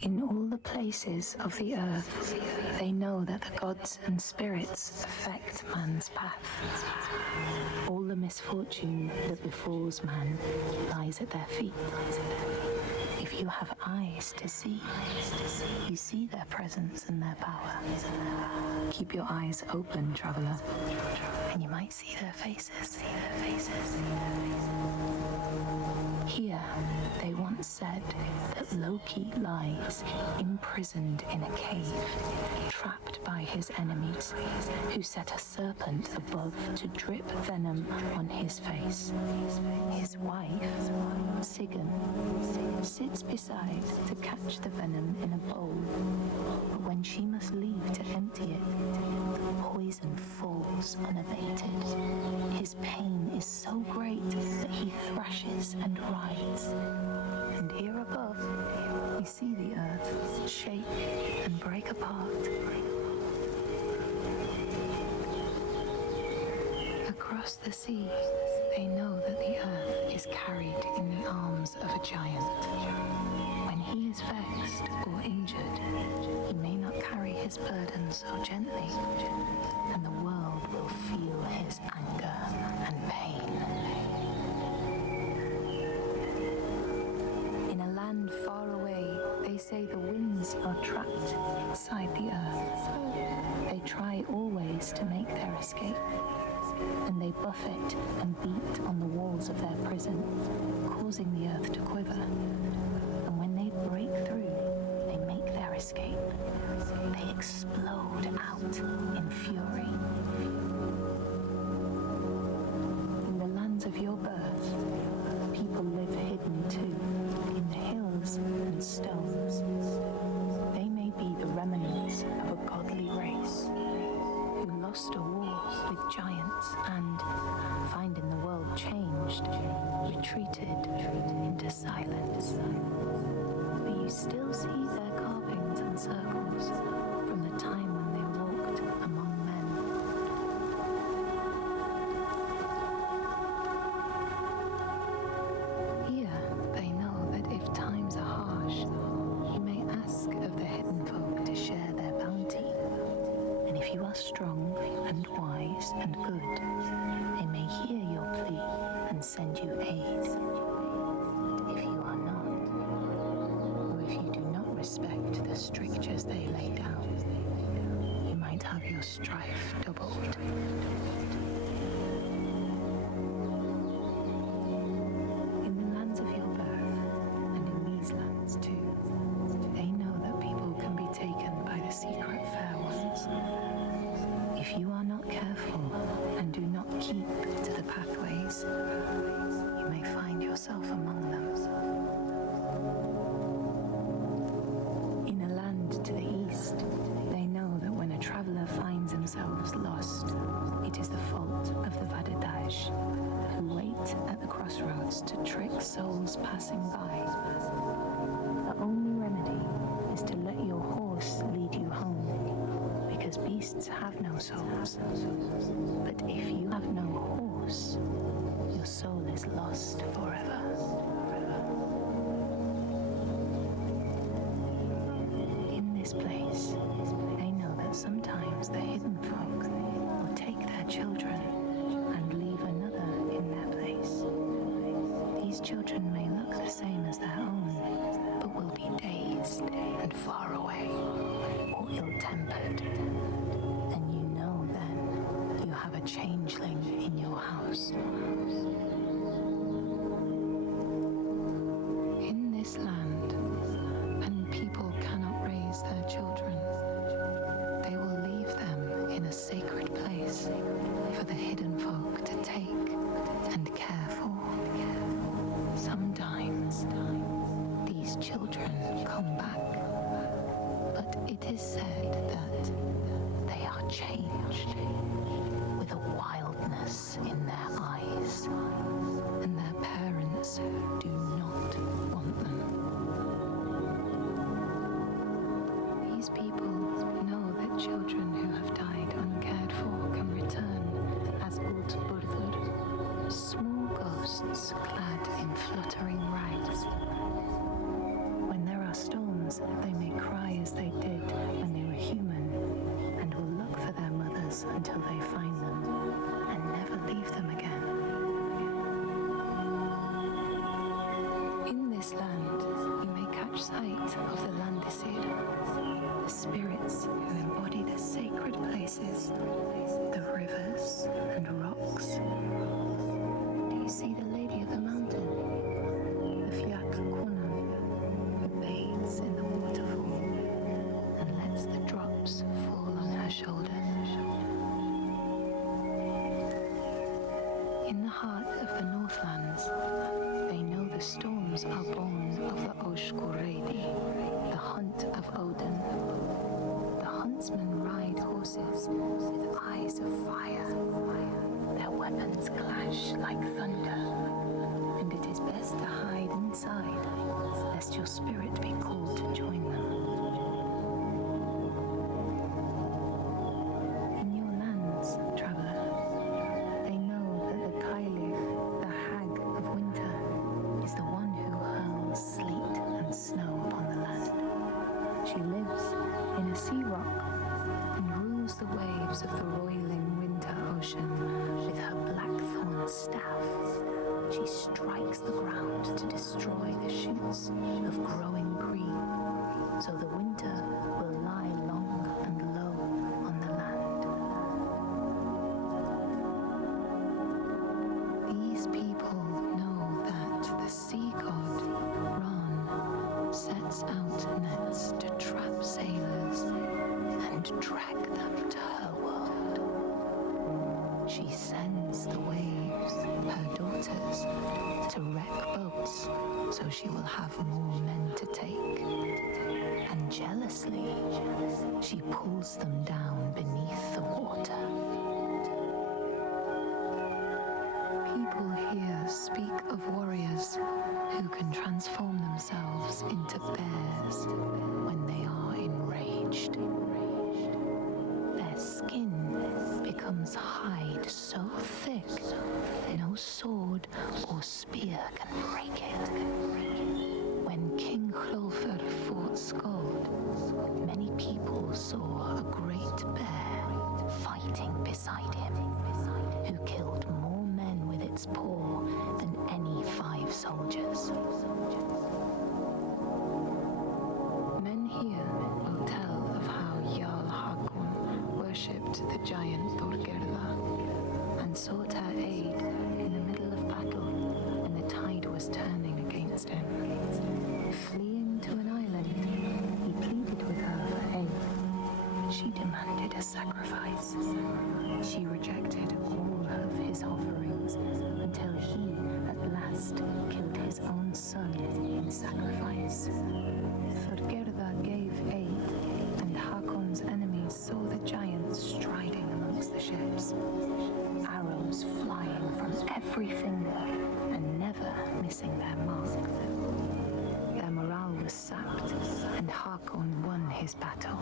In all the places of the earth, they know that the gods and spirits affect man's path. All the misfortune that befalls man lies at their feet. If you have eyes to see, you see their presence and their power. Keep your eyes open, traveler, and you might see their faces. Here, they once said that Loki lies imprisoned in a cave, trapped by his enemies, who set a serpent above to drip venom on his face. His wife, Sigyn, sits beside to catch the venom in a bowl, but when she must leave to empty it, the poison falls unabated. His pain is so great that he thrashes and writhes. And here above, we see the earth shake and break apart. Across the sea, they know that the earth is carried in the arms of a giant. When he is vexed or injured, he may not carry his burden so gently, and the world will feel his anger and pain. In a land far away, they say the winds are trapped inside the earth. They try always to make their escape, and they buffet and beat on the walls of their prison, causing the earth to quiver. And when they break through, they make their escape. They explode out in fury. In the lands of your birth, people live hidden too, in the hills and stones. They may be the remnants of a godly race who lost a war with giants and, finding the world changed, retreated into silence. But you still see their carvings and circles from the time when they walked among men. Here they know that if times are harsh, you may ask of the hidden folk to share their bounty. And if you are strong and wise and good, they may hear your plea and send you aid. But if you are not, or if you do not respect the strictures they lay down, you might have your strife doubled. In the lands of your birth, and in these lands too, they know that people can be taken by the secret fair ones. If you are not careful and do not keep to the pathways, you may find yourself among them. In a land to the east, they know that when a traveler finds themselves lost, it is the fault of the Vadadash, who wait at the crossroads to trick souls passing by. The only remedy is to let your horse lead you home, because beasts have no souls. But if you have no horse, your soul is lost forever. In this place, they know that sometimes the hidden folk will take their children and leave another in their place. These children may look the same as their own, but will be dazed and far away, or ill-tempered. And you know then you have a changeling in your house. In this land, and people cannot raise their children, they will leave them in a sacred place for the hidden folk to take and care for. Sometimes these children come back, but it is said that they are changed, with a wildness in their eyes, and their parents do not want them. These people know that children who have died uncared for can return as Ultburður, small ghosts clad in fluttering rags. When there are storms, they until they find them and never leave them again. In this land, you may catch sight of the Landisir, the spirits who embody the sacred places, the rivers and rocks. Do you see the Lady of the Mountain, the Fiat Kuna, who bathes in the waterfall and lets the drops fall on her shoulders? In the heart of the Northlands, they know the storms are born of the Oshkuredi, the hunt of Odin. The huntsmen ride horses with eyes of fire. Their weapons clash like thunder, and it is best to hide inside, lest your spirit be called to join them. In your lands, traveler, they know that the Kailir, the hag of winter, is the one who hurls sleet and snow upon the land. She lives in a sea rock and rules the waves of the roiling winter ocean with her blackthorn staff. She strikes the ground to destroy the shoots of growing green, so the winter will lie long and low on the land. These people know that the sea god, Ran, sets out nets to trap sailors and drag them to her world. She sends the waves, her daughters, to wreck boats so she will have more men to take. And jealously, she pulls them down beneath the water. People here speak of warriors who can transform themselves into bears when they are enraged. Their skin becomes hide so thick no sword or spear can break it. When King Hrolfr fought Skald, many people saw a great bear fighting beside him, who killed more men with its paw than any 5 soldiers. Men here will tell of how Jarl Hakon worshipped the giant Thorgerða and sought her aid in the middle of battle when the tide was turning against him. Fleeing to an island, he pleaded with her for aid. She demanded a sacrifice. She rejected all of his offerings until he at last killed his own son in sacrifice. Thorgerða gave aid, and Hakon's enemies saw the giants striding amongst the ships, arrows flying from every finger and never missing their mark. Their morale was sapped, and Hakon won his battle.